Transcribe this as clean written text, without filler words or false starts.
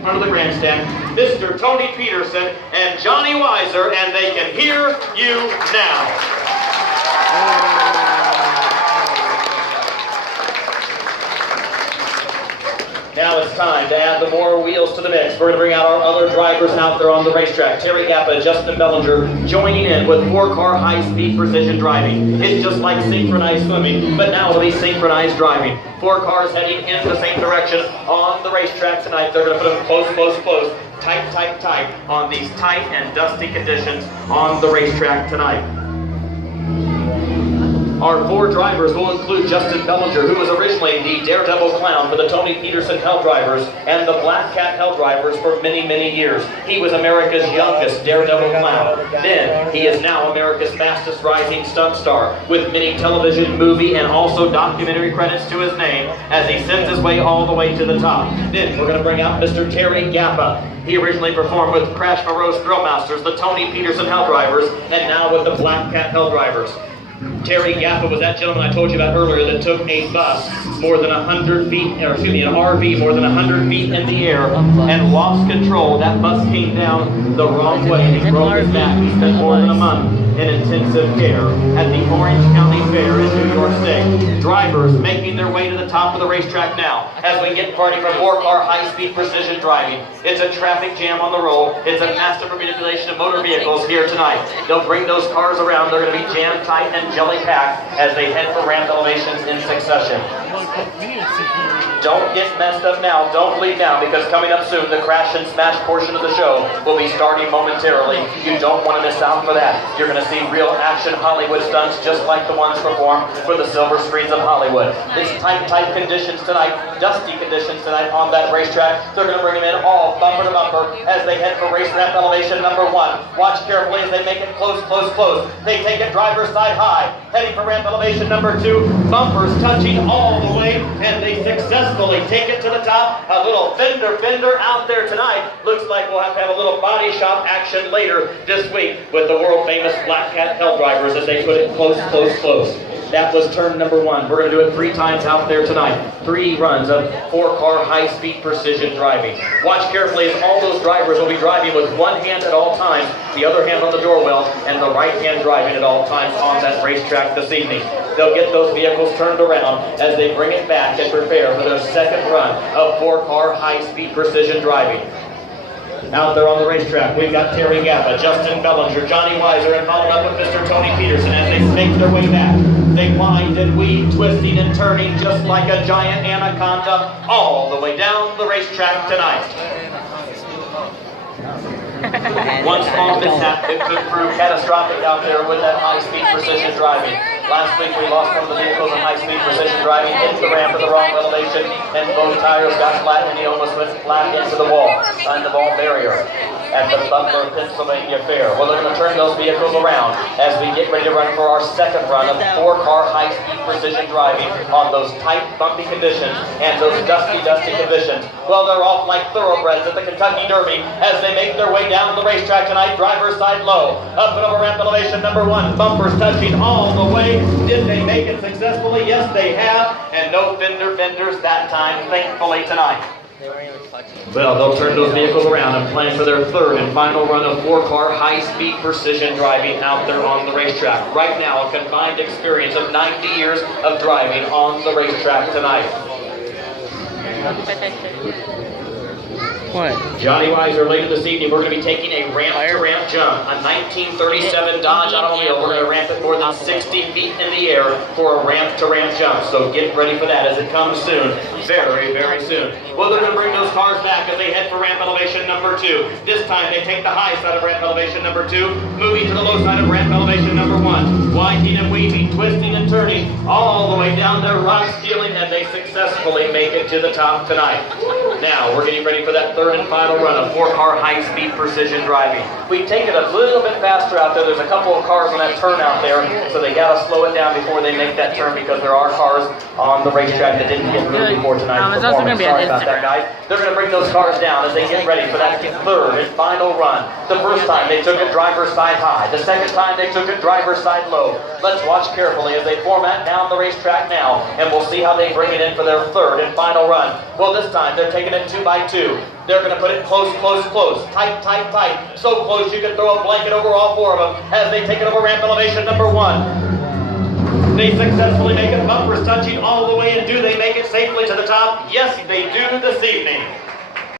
in front of the grandstand, Mr. Tony Peterson and Johnny Weiser, and they can hear you now. Now it's time to add the more wheels to the mix. We're going to bring out our other drivers out there on the racetrack. Terry Gappa, Justin Bellinger joining in with 4-car high-speed precision driving. It's just like synchronized swimming, but now it'll be synchronized driving. 4 cars heading in the same direction on the racetrack tonight. They're going to put them close, close, close, tight, tight, tight on these tight and dusty conditions on the racetrack tonight. Our 4 drivers will include Justin Bellinger, who was originally the Daredevil Clown for the Tony Peterson Hell Drivers and the Black Cat Hell Drivers for many, many years. He was America's youngest Daredevil Clown. Then, he is now America's fastest rising stunt star, with many television, movie, and also documentary credits to his name as he sends his way all the way to the top. Then, we're going to bring out Mr. Terry Gappa. He originally performed with Crash Moreau's Thrill Masters, the Tony Peterson Hell Drivers, and now with the Black Cat Hell Drivers. Terry Gappa was that gentleman I told you about earlier that took a bus more than 100 feet, or excuse me, an RV more than 100 feet in the air and lost control. That bus came down the wrong way and he broke his back. He spent more than a month in intensive care at the Orange County Fair in New York State. Drivers making their way to the top of the racetrack now as we get ready for 4-car high-speed precision driving. It's a traffic jam on the roll. It's a massive manipulation of motor vehicles here tonight. They'll bring those cars around. They're going to be jam tight and jelly-packed as they head for ramp elevations in succession. Don't get messed up now. Don't leave now, because coming up soon, the crash and smash portion of the show will be starting momentarily. You don't want to miss out for that. You're going to see real action Hollywood stunts just like the ones performed for the silver screens of Hollywood. It's tight, tight conditions tonight, dusty conditions tonight on that racetrack. They're going to bring them in all bumper to bumper as they head for race ramp elevation number 1. Watch carefully as they make it close, close, close. They take it driver's side high, heading for ramp elevation number 2. Bumpers touching all the way, and they successfully take it to the top. A little fender out there tonight. Looks like we'll have to have a little body shop action later this week with the world famous Black Cat Hell Drivers as they put it close, close, close. That was turn number 1. We're going to do it 3 times out there tonight. 3 runs of 4-car high-speed precision driving. Watch carefully as all those drivers will be driving with one hand at all times, the other hand on the door well, and the right hand driving at all times on that racetrack this evening. They'll get those vehicles turned around as they bring it back and prepare for their second run of 4-car high-speed precision driving. Out there on the racetrack, we've got Terry Gappa, Justin Bellinger, Johnny Weiser, and followed up with Mr. Tony Peterson as they make their way back. They wind and weave, twisting and turning just like a giant anaconda all the way down the racetrack tonight. One small mishap, it could prove catastrophic out there with that high-speed precision driving. Last week we lost one of the vehicles in high-speed precision driving into the ramp at the wrong elevation, and both tires got flat and he almost went flat into the wall, on the ball barrier at the Butler, Pennsylvania Fair. Well, they're going to turn those vehicles around as we get ready to run for our second run of 4-car high-speed precision driving on those tight, bumpy conditions and those dusty, dusty conditions. Well, they're off like thoroughbreds at the Kentucky Derby as they make their way down the racetrack tonight, driver's side low. Up and over ramp elevation number 1, bumpers touching all the way. Did they make it successfully? Yes, they have. And no fenders that time, thankfully, tonight. Well, they'll turn those vehicles around and plan for their third and final run of 4-car high-speed precision driving out there on the racetrack. Right now, a combined experience of 90 years of driving on the racetrack tonight. What? Johnny Weiser, later this evening, we're going to be taking a ramp-to-ramp jump. A 1937 Dodge automobile. We're going to ramp it more than 60 feet in the air for a ramp-to-ramp jump. So get ready for that as it comes soon. Very, very soon. Well, they're going to bring those cars back as they head for ramp elevation number 2. This time they take the high side of ramp elevation number 2, moving to the low side of ramp elevation number 1. Winding and weaving, twisting and turning, all the way down their rock ceiling, and they successfully make it to the top tonight. Now, we're getting ready for that third and final run of 4-car high-speed precision driving. We take it a little bit faster out there. There's a couple of cars on that turn out there, so they got to slow it down before they make that turn because there are cars on the racetrack that didn't get moved before tonight's performance. Sorry about that, guys. They're going to bring those cars down as they get ready for that third and final run. The first time they took it driver's side high. The second time they took it driver's side low. Let's watch carefully as they format down the racetrack now, and we'll see how they bring it in for their third and final run. Well, this time they're taking it 2 by 2. They're going to put it close, close, close. Tight, tight, tight. So close you can throw a blanket over all four of them as they take it over ramp elevation number 1. They successfully make it. Bumpers touching all the way, and do they make it safely to the top? Yes, they do this evening.